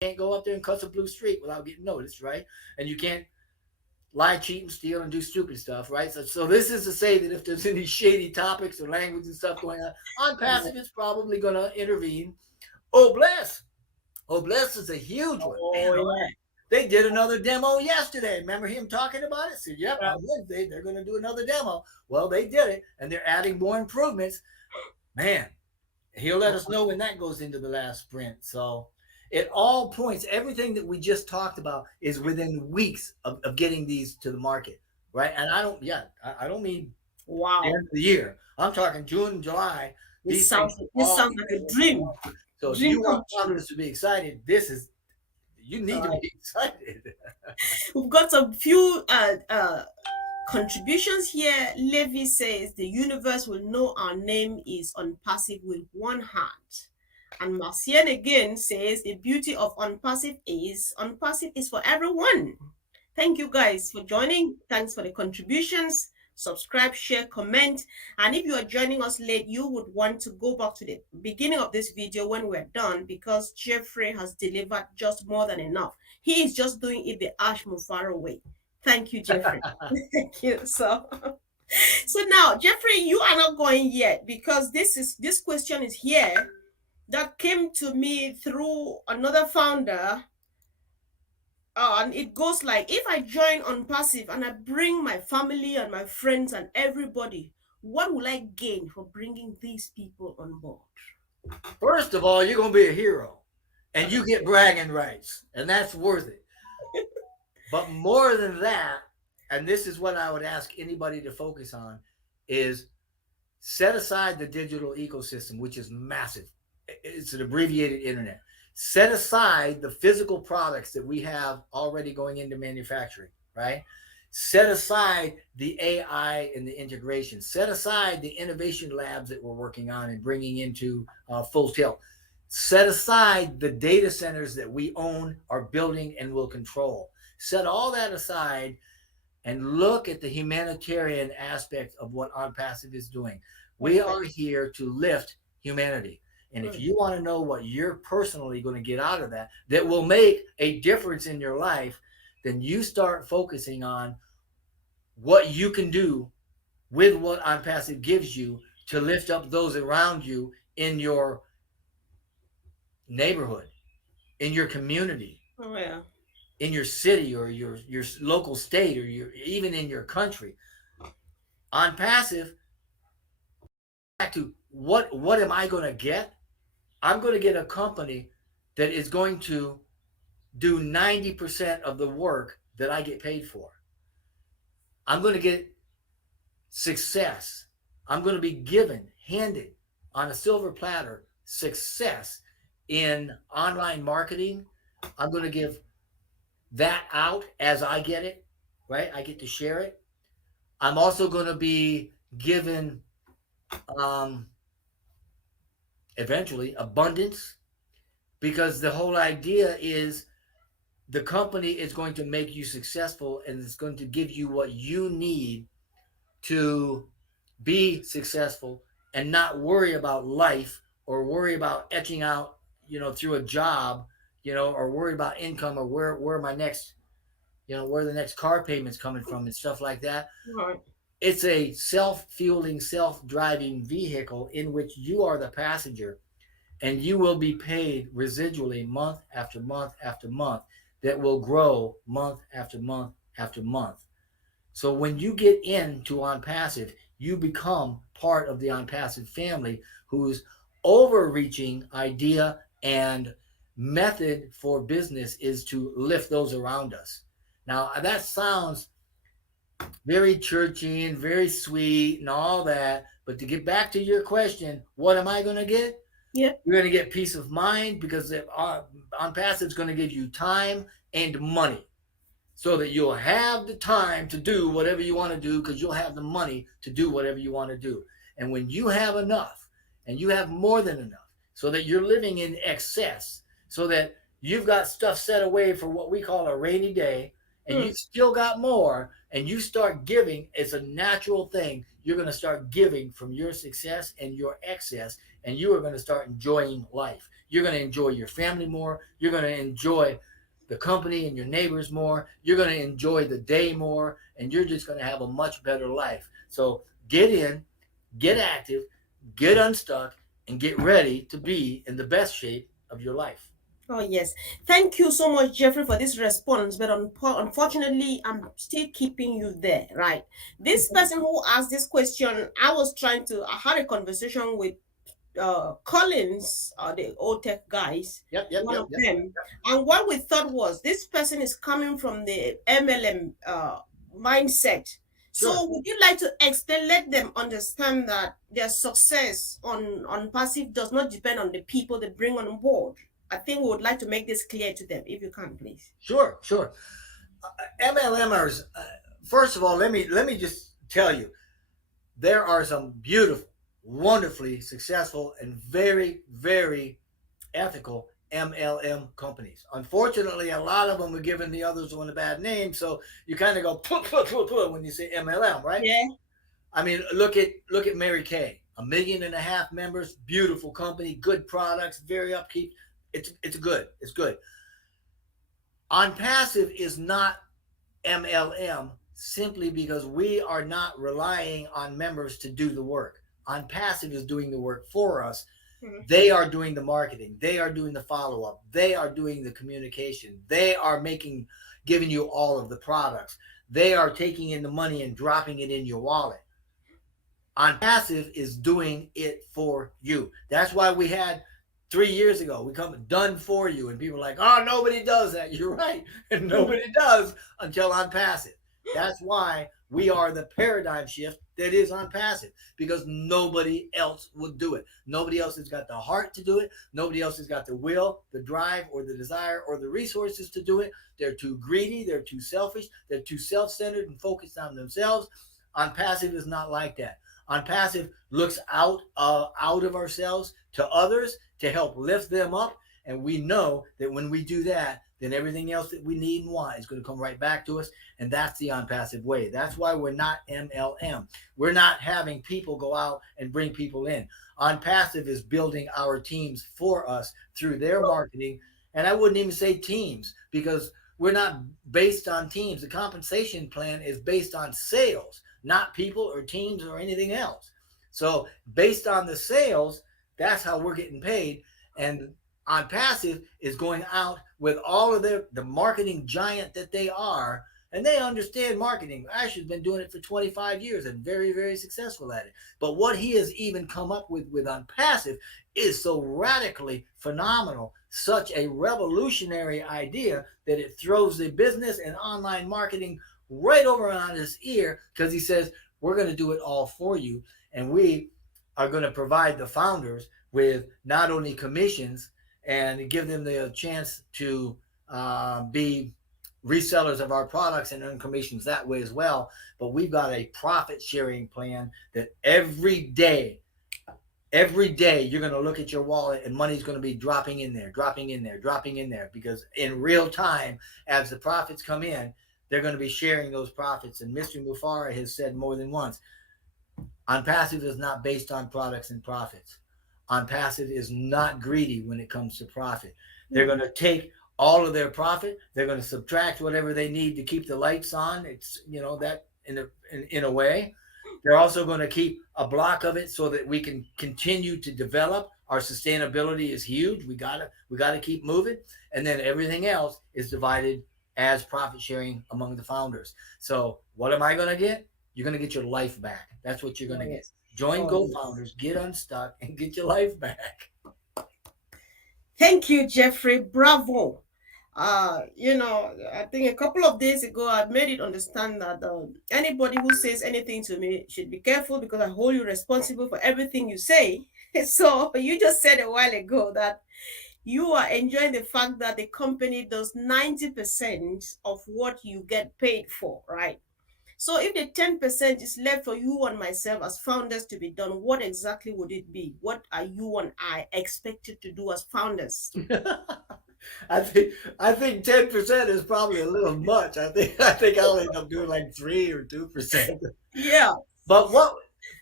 can't go up there and cuss a blue streak without getting noticed, right? And you can't lie, cheat, and steal and do stupid stuff, right? So this is to say that if there's any shady topics or language and stuff going on passive is probably going to intervene. Oh, bless. Oh, bless is a huge one. Oh, Man, yeah. they did another demo yesterday. Remember him talking about it? Said, yep, Right. on Wednesday they're going to do another demo. Well, they did it, and they're adding more improvements. Man, he'll let us know when that goes into the last sprint. So it all points, everything that we just talked about is within weeks of getting these to the market, right? And I don't mean the Wow. end of the year. I'm talking June and July. This These things sounds will this all sounds be like a available. dream. So if Dream you want come true. founders to be excited, you need to All be excited. We've got a few contributions here. Levi says the universe will know our name is unpassive with one hand. And Marcian again says the beauty of unpassive is for everyone. Thank you guys for joining. Thanks for the contributions. Subscribe, share, comment. And if you are joining us late, you would want to go back to the beginning of this video when we're done because Jeffrey has delivered just more than enough. He is just doing it the Ash Mufaro way. Thank you, Jeffrey. Thank you. So now, Jeffrey, you are not going yet because this question is here that came to me through another founder. And it goes like, if I join on passive and I bring my family and my friends and everybody, what will I gain for bringing these people on board? First of all, you're going to be a hero and you get bragging rights, and that's worth it. But more than that, and this is what I would ask anybody to focus on, is set aside the digital ecosystem, which is massive. It's an abbreviated internet. Set aside the physical products that we have already going into manufacturing, right? Set aside the AI and the integration. Set aside the innovation labs that we're working on and bringing into full tilt. Set aside the data centers that we own, are building, and will control. Set all that aside and look at the humanitarian aspect of what On Passive is doing. We are here to lift humanity. And if you want to know what you're personally going to get out of that, that will make a difference in your life, then you start focusing on what you can do with what On Passive gives you to lift up those around you in your neighborhood, in your community, Oh, yeah. in your city or your local state or even in your country. On passive, back to what am I going to get? I'm going to get a company that is going to do 90% of the work that I get paid for. I'm going to get success. I'm going to be handed on a silver platter success in online marketing. I'm going to give that out as I get it, right? I get to share it. I'm also going to be given um, eventually abundance, because the whole idea is the company is going to make you successful and it's going to give you what you need to be successful and not worry about life or worry about etching out, through a job, or worry about income or where my next, where the next car payment's coming from and stuff like that. Right. It's a self-fueling, self-driving vehicle in which you are the passenger, and you will be paid residually month after month after month that will grow month after month after month. So when you get into On Passive, you become part of the On Passive family, whose overreaching idea and method for business is to lift those around us. Now, that sounds very churchy and very sweet and all that. But to get back to your question, what am I going to get? Yeah. You're going to get peace of mind, because On Passive is going to give you time and money so that you'll have the time to do whatever you want to do, because you'll have the money to do whatever you want to do. And when you have enough and you have more than enough, so that you're living in excess, so that you've got stuff set away for what we call a rainy day, and you've still got more, and you start giving, it's a natural thing. You're going to start giving from your success and your excess, and you are going to start enjoying life. You're going to enjoy your family more. You're going to enjoy the company and your neighbors more. You're going to enjoy the day more, and you're just going to have a much better life. So get in, get active, get unstuck, and get ready to be in the best shape of your life. Oh, yes. Thank you so much, Jeffrey, for this response. But unfortunately, I'm still keeping you there, right? This person who asked this question, I had a conversation with Collins, the old tech guys, Yep, yep, one yep, of yep. them. And what we thought was this person is coming from the MLM mindset. Sure. So would you like to explain, let them understand that their success on passive does not depend on the people they bring on board? I think we would like to make this clear to them, if you can, please. Sure, sure. MLMers. First of all, let me just tell you, there are some beautiful, wonderfully successful, and very, very ethical MLM companies. Unfortunately, a lot of them are giving the others one a bad name, so you kind of go when you say MLM, right? Yeah. I mean, look at Mary Kay, 1.5 million members, beautiful company, good products, very upkeep. It's good. It's good. On passive is not MLM simply because we are not relying on members to do the work. On passive is doing the work for us. Mhm. They are doing the marketing. They are doing the follow up. They are doing the communication. They are giving you all of the products. They are taking in the money and dropping it in your wallet. On passive is doing it for you. That's why we had 3 years ago, we come done for you, and people are like, oh, nobody does that. You're right. And nobody does until on passive. That's why we are the paradigm shift that is on passive, because nobody else will do it. Nobody else has got the heart to do it. Nobody else has got the will, the drive, or the desire, or the resources to do it. They're too greedy. They're too selfish. They're too self-centered and focused on themselves. On passive is not like that. On passive looks out of ourselves to others to help lift them up, and we know that when we do that, then everything else that we need and want is going to come right back to us, and that's the on-passive way. That's why we're not MLM. We're not having people go out and bring people in. On-passive is building our teams for us through their marketing, and I wouldn't even say teams, because we're not based on teams. The compensation plan is based on sales, not people or teams or anything else. So based on the sales, that's how we're getting paid. And on passive is going out with all of the marketing giant that they are, and they understand marketing. Ashley's been doing it for 25 years and very, very successful at it. But what he has even come up with on passive is so radically phenomenal, such a revolutionary idea, that it throws the business and online marketing right over on his ear, because he says, we're going to do it all for you, and we are going to provide the founders with not only commissions and give them the chance to be resellers of our products and earn commissions that way as well, but we've got a profit sharing plan that every day you're going to look at your wallet and money's going to be dropping in there, because in real time, as the profits come in, they're going to be sharing those profits. And Mr. Mufara has said more than once, on passive is not based on products and profits. On passive is not greedy when it comes to profit. They're going to take all of their profit. They're going to subtract whatever they need to keep the lights on. It's, that in a way. They're also going to keep a block of it so that we can continue to develop. Our sustainability is huge. We gotta keep moving. And then everything else is divided as profit sharing among the founders. So what am I going to get? You're going to get your life back. That's what you're going to get. Join GoFounders, get unstuck, and get your life back. Thank you, Jeffrey. Bravo. I think a couple of days ago, I made it understand that anybody who says anything to me should be careful, because I hold you responsible for everything you say. So you just said a while ago that you are enjoying the fact that the company does 90% of what you get paid for, right? So if the 10% is left for you and myself as founders to be done, what exactly would it be? What are you and I expected to do as founders? I think 10% is probably a little much. I think I'll end up doing like 3 or 2%. Yeah. But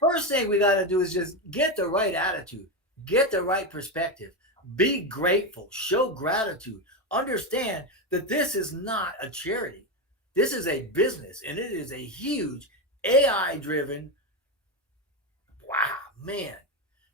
first thing we got to do is just get the right attitude, get the right perspective, Be grateful, show gratitude, understand that this is not a charity. This is a business, and it is a huge AI driven, wow, man,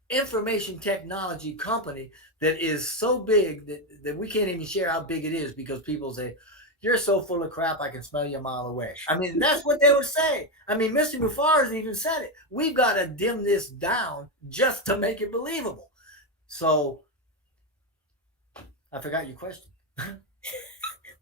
information technology company that is so big that we can't even share how big it is because people say, "You're so full of crap, I can smell you a mile away." I mean, that's what they would say. I mean, Mr. Mufar's even said it. We've got to dim this down just to make it believable. So I forgot your question.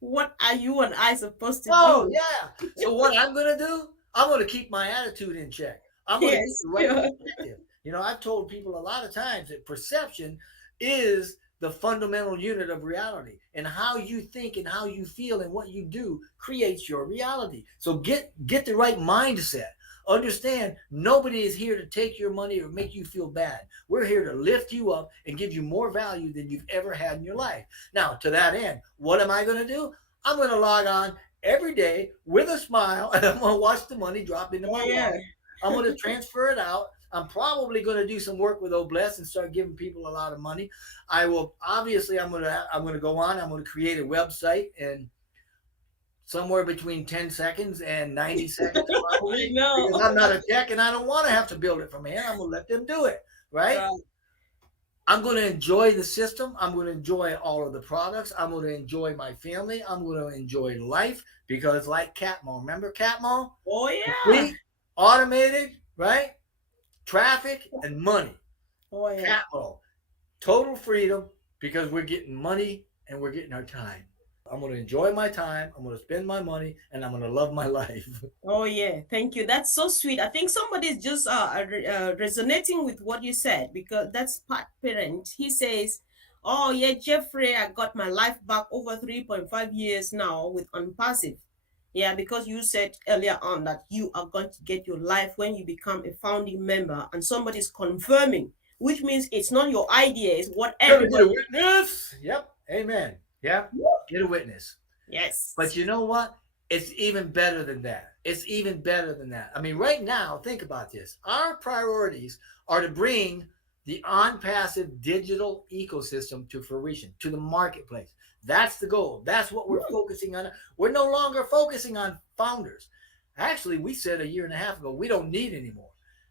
What are you and I supposed to Oh, do? yeah. So what I'm going to do, I'm going to keep my attitude in check. I'm going to get Yes, the right sure. perspective. You know, I've told people a lot of times that perception is the fundamental unit of reality, and how you think and how you feel and what you do creates your reality. So get the right mindset. Understand, nobody is here to take your money or make you feel bad. We're here to lift you up and give you more value than you've ever had in your life. Now, to that end, what am I going to do? I'm going to log on every day with a smile, and I'm going to watch the money drop into Oh my yeah. wallet. I'm going to transfer it out. I'm probably going to do some work with Obless and start giving people a lot of money. I will obviously I'm going to go on. I'm going to create a website and somewhere between 10 seconds and 90 seconds I probably, know. because I'm not a tech and I don't want to have to build it from hand. I'm going to let them do it, right? Right. I'm going to enjoy the system. I'm going to enjoy all of the products. I'm going to enjoy my family. I'm going to enjoy life because, like Catmull, remember Catmull? Oh yeah. Complete, automated, right? Traffic and money. Oh yeah. Catmull, total freedom because we're getting money and we're getting our time. I'm going to enjoy my time. I'm going to spend my money and I'm going to love my life. Oh yeah. Thank you. That's so sweet. I think somebody's just resonating with what you said, because that's part parent. He says, "Oh yeah, Jeffrey, I got my life back over 3.5 years now with Unpassive." Yeah, because you said earlier on that you are going to get your life when you become a founding member, and somebody's confirming, which means it's not your idea, it's what Gonna get a everybody. witness. Yep. Amen. Yep. Get a witness. But Yes. you know what? It's even better than that. It's even better than that. I mean, right now, think about this. Our priorities are to bring the on passive digital ecosystem to fruition, to the marketplace. That's the goal. That's what we're focusing on. We're no longer focusing on founders. Actually, we said a year and a half ago, we don't need anymore.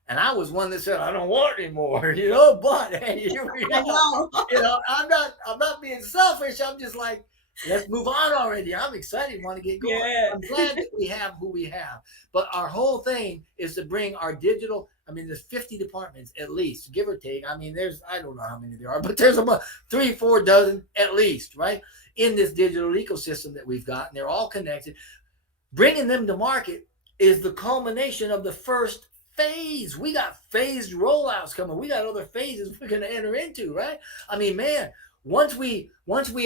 And I was one that said, I don't want anymore, but hey, here we I are. know. I'm not being selfish. I'm just like, let's move on already. I'm excited, want to get going. Yeah. I'm glad that we have who we have. But our whole thing is to bring our digital. I mean, there's 50 departments at least, give or take. I mean, I don't know how many there are, but there's about 3-4 dozen at least, right? In this digital ecosystem that we've got, and they're all connected. Bringing them to market is the culmination of the first phase. We got phased rollouts coming. We got other phases we're going to enter into, right? I mean, man, once we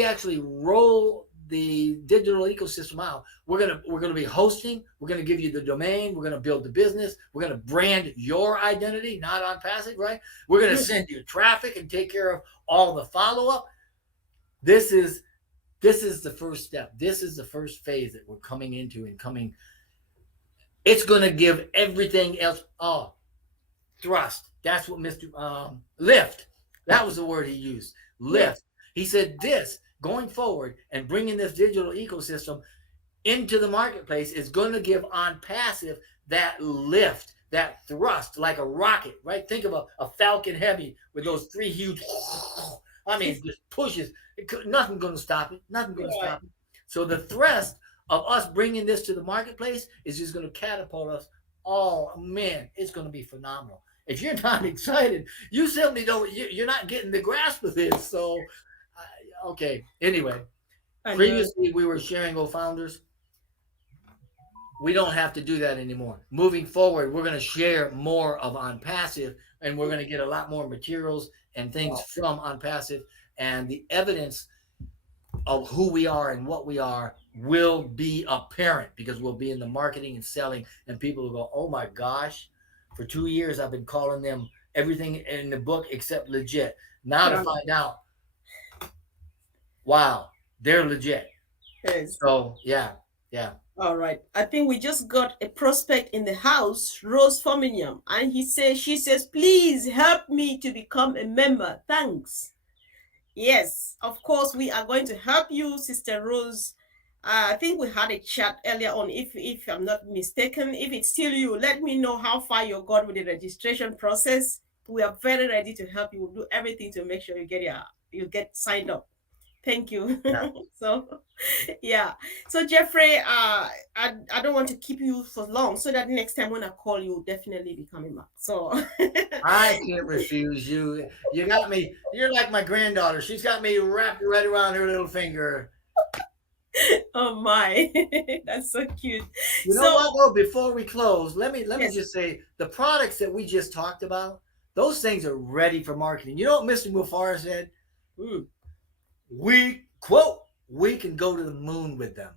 actually roll the digital ecosystem out, we're gonna be hosting. We're gonna give you the domain. We're gonna build the business. We're gonna brand your identity, not on passive, right? We're gonna send you traffic and take care of all the follow up. This is the first step. This is the first phase that we're coming into and coming. It's gonna give everything else. Oh, thrust. That's what Mr. Lift. That was the word he used. Lift. He said this going forward and bringing this digital ecosystem into the marketplace is going to give on passive that lift, that thrust, like a rocket, right? Think of a Falcon Heavy with those three huge, I mean, just pushes. Nothing's going to stop it. Nothing's going to stop it. So the thrust of us bringing this to the marketplace is just going to catapult us. Oh man, it's going to be phenomenal. If you're not excited, you simply don't. You're not getting the grasp of this. So, okay. Anyway, previously we were sharing founders. We don't have to do that anymore. Moving forward, we're going to share more of on passive, and we're going to get a lot more materials and things from on passive, and the evidence of who we are and what we are will be apparent because we'll be in the marketing and selling, and people will go, oh my gosh, for 2 years I've been calling them everything in the book except legit. Now to find out, wow, they're legit. Yes. So yeah. All right. I think we just got a prospect in the house, Rose Firminium, and she says, please help me to become a member. Thanks. Yes, of course, we are going to help you, Sister Rose. I think we had a chat earlier on. If I'm not mistaken, if it's still you, let me know how far you got with the registration process. We are very ready to help you. We'll do everything to make sure you get signed up. Thank you. Yeah. So, yeah. So Jeffrey, I don't want to keep you for long, so that next time when I call you, you'll definitely be coming back. So, I can't refuse you. You got me. You're like my granddaughter. She's got me wrapped right around her little finger. oh my, that's so cute. You know So, what though? Before we close, let me yes. just say the products that we just talked about, those things are ready for marketing. You know what Mr. Mufara said? Mm, We quote, we can go to the moon with them.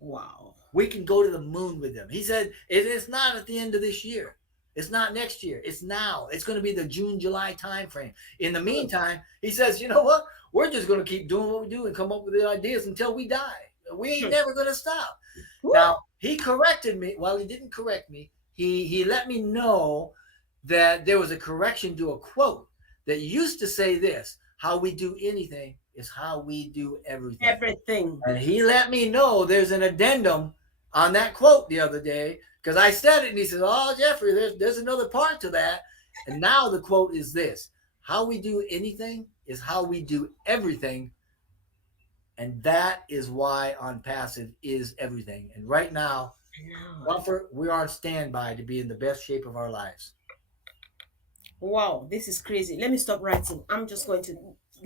wow. We can go to the moon with them. He said it is not at the end of this year. It's not next year. It's now. It's going to be the June, July time frame. In the Mm, meantime, he says, you know what? We're just going to keep doing what we do and come up with the ideas until we die. We ain't mm, never going to stop. woo, Now, he corrected me. Well, he didn't correct me. He let me know that there was a correction to a quote that used to say this: how we do anything is how we do everything. everything. And he let me know there's an addendum on that quote the other day because I said it and he said, "Oh, Jeffrey, there's another part to that." And now the quote is this: how we do anything is how we do everything. And that is why on passive is everything. And right now, No. Comfort, we're on standby to be in the best shape of our lives. Wow, this is crazy. Let me stop writing. I'm just going to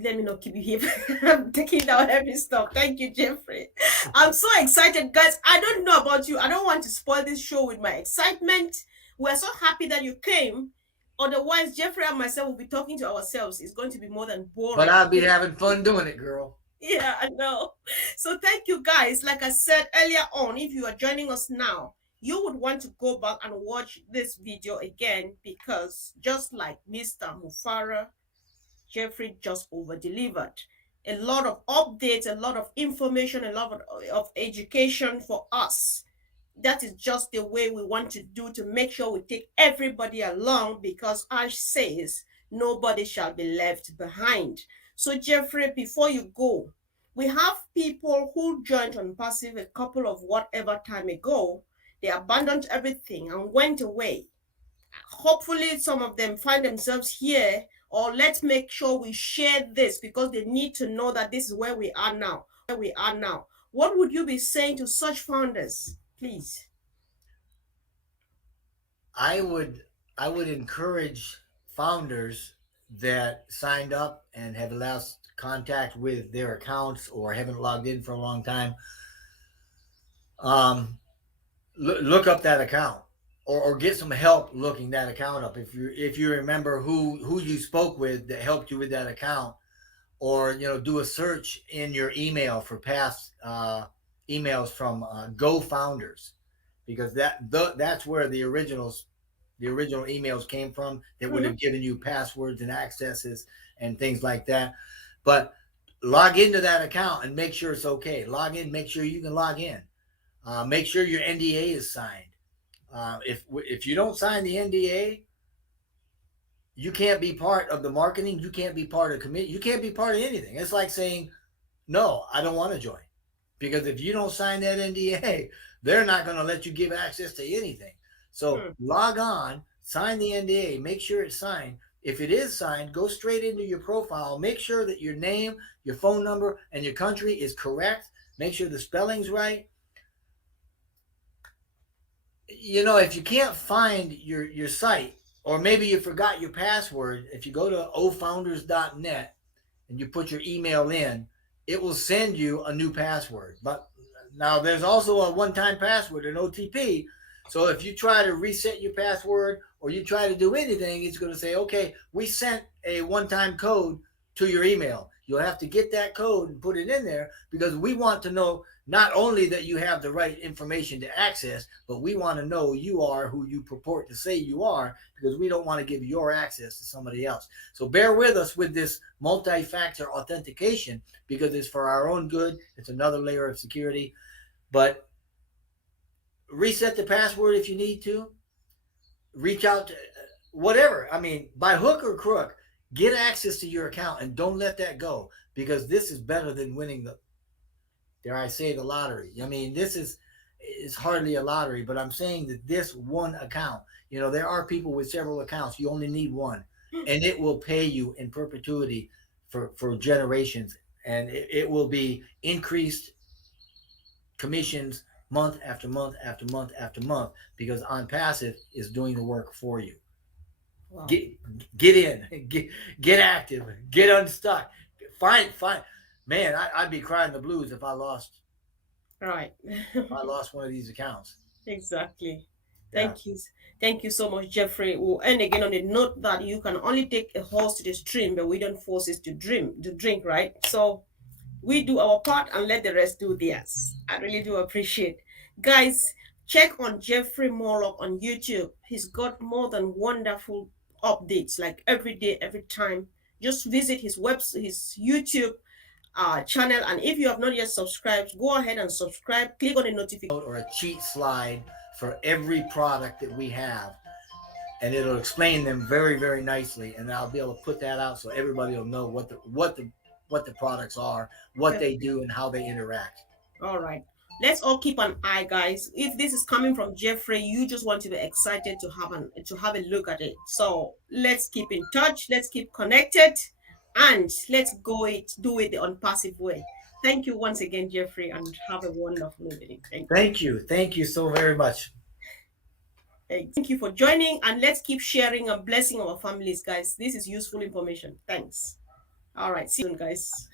let me not keep you here. I'm taking down every stuff. Thank you, Jeffrey. I'm so excited, guys. I don't know about you. I don't want to spoil this show with my excitement. We're so happy that you came. Otherwise, Jeffrey and myself will be talking to ourselves. It's going to be more than But boring. I'll be having fun doing it, girl. Yeah, I know. So thank you guys. Like I said earlier on, if you are joining us now, you would want to go back and watch this video again because just like Mr. Mufara, Jeffrey just over delivered. A lot of updates, a lot of information, a lot of education for us. That is just the way we want to do to make sure we take everybody along because Ash says nobody shall be left behind. So, Jeffrey, before you go, we have people who joined on passive a couple of whatever time ago. They abandoned everything and went away. Hopefully, some of them find themselves here, or let's make sure we share this because they need to know that this is where we are now. What would you be saying to such founders, please? I would I would encourage founders that signed up and have lost contact with their accounts or haven't logged in for a long time. Um, look up that account or get some help looking that account up. If you remember who you spoke with that helped you with that account, or do a search in your email for past emails from Go Founders, because that's where the original emails came from that would Mm-hmm. have given you passwords and accesses and things like that. But log into that account and make sure it's okay. Log in, make sure you can log in. Make sure your NDA is signed. If you don't sign the NDA, you can't be part of the marketing. You can't be part of committee. You can't be part of anything. It's like saying, no, I don't want to join. Because if you don't sign that NDA, they're not going to let you give access to anything. So Hmm. log on, sign the NDA, make sure it's signed. If it is signed, go straight into your profile. Make sure that your name, your phone number, and your country is correct. Make sure the spelling's right. If you can't find your site, or maybe you forgot your password, if you go to ofounders.net and you put your email in, it will send you a new password. But now there's also a one-time password, an OTP. So if you try to reset your password or you try to do anything, it's going to say, okay, we sent a one-time code to your email. You'll have to get that code and put it in there because we want to know not only that you have the right information to access, but we want to know you are who you purport to say you are, because we don't want to give your access to somebody else. So bear with us with this multi-factor authentication because it's for our own good. It's another layer of security. But reset the password if you need to. Reach out to whatever. I mean, by hook or crook, get access to your account and don't let that go. because this is better than winning the, dare I say, the lottery. I mean, this is, it's hardly a lottery, but I'm saying that this one account, you know, there are people with several accounts. You only need one, and it will pay you in perpetuity for generations, and it will be increased commissions month after month after month after month, because on passive is doing the work for you. Wow. Get get in, get active, get unstuck, find. Man, I'd be crying the blues Right. if I lost one of these accounts. Exactly. Yeah. Thank you. Thank you so much, Jeffrey. We'll end again on the note that you can only take a horse to the stream, but we don't force it to drink, right? So we do our part and let the rest do theirs. I really do appreciate. Guys, check on Jeffrey Morlock on YouTube. He's got more than wonderful updates, like every day, every time. Just visit his website, his YouTube channel, and if you have not yet subscribed, go ahead and subscribe. Click on the notification Or a cheat slide for every product that we have, and it'll explain them very, very nicely, and I'll be able to put that out so everybody will know what the products are, what they do, and how they interact. All right. Let's all keep an eye, guys. If this is coming from Jeffrey, you just want to be excited to have a look at it. So let's keep in touch. Let's keep connected, and let's do it the unpassive way. Thank you once again, Jeffrey, and have a wonderful evening. Thank you so very much. Thank you for joining, and let's keep sharing and blessing our families, guys. This is useful information. Thanks. All right. See you soon, guys.